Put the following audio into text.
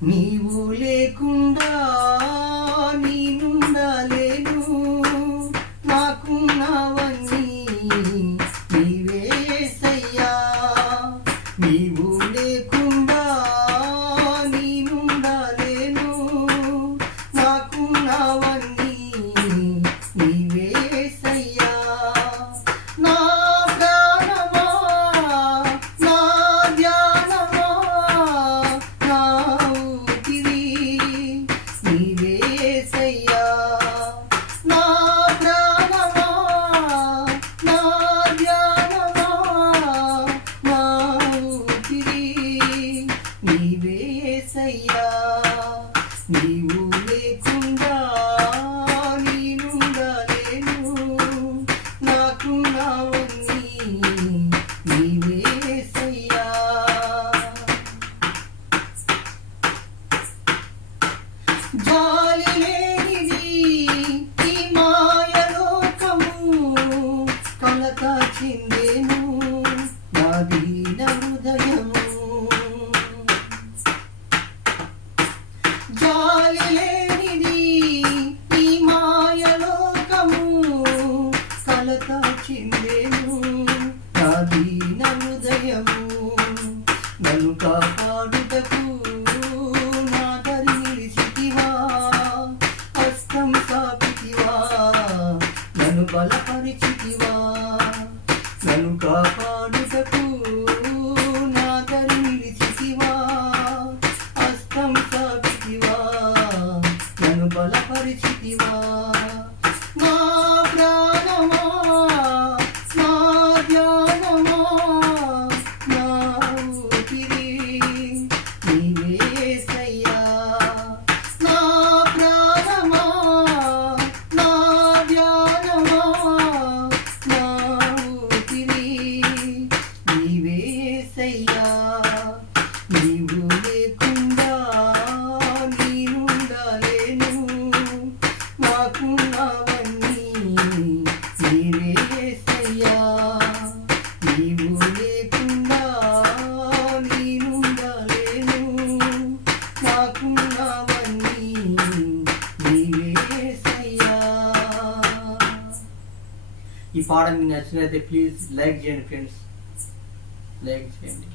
నీవు లేకుండా నేనుండలేను, నాకున్నవన్నీ నీవే యేసయ్యా. నీవు లేకుండా నేనుండలేను, నాకున్నవన్నీ నీవే యేసయ్యా. నా ప్రాణమా, నా ధ్యానమా, నా ఊపిరి నీవే యేసయ్యా. నా ప్రాణమా, నా ధ్యానమా, నా ఊపిరి నీవే యేసయ్యా. నీవు లేకుండా నేనుండలేను, నాకున్నవన్నీ నీవే యేసయ్యా. జాలి లేనిది ఈ మాయలోకము, కలత చెందెను నా దీన హృదయము. జాలి లేనిది ఈ మాయలోకము, కలత చెందెను నా దీన హృదయము. నన్ను కాపాడుటకు నా దరి నిలిచితివా, హస్తం సాపితివా, నన్ను బలపరిచితివా. నన్ను కాపాడుటకు నా దరి నిలిచితివా, హస్తం సాపితివా, నన్ను బలపరిచితివా. నా ప్రాణమా, నా ధ్యానమా, నా ఊపిరి నీవే యేసయ్యా. నా ప్రాణమా, నా ధ్యానమా, నా ఊపిరి నీవే యేసయ్యా. నీవు లేకుండా నేనుండలేను, నాకున్నవన్నీ నీవే యేసయ్యా. నీవు లేకుండా నేనుండలేను, నాకున్నవన్నీ నీవే యేసయ్యా. ఈ పాట మీకు నచ్చినట్లయితే ప్లీజ్ లైక్ చేయండి ఫ్రెండ్స్, లైక్ చేయండి.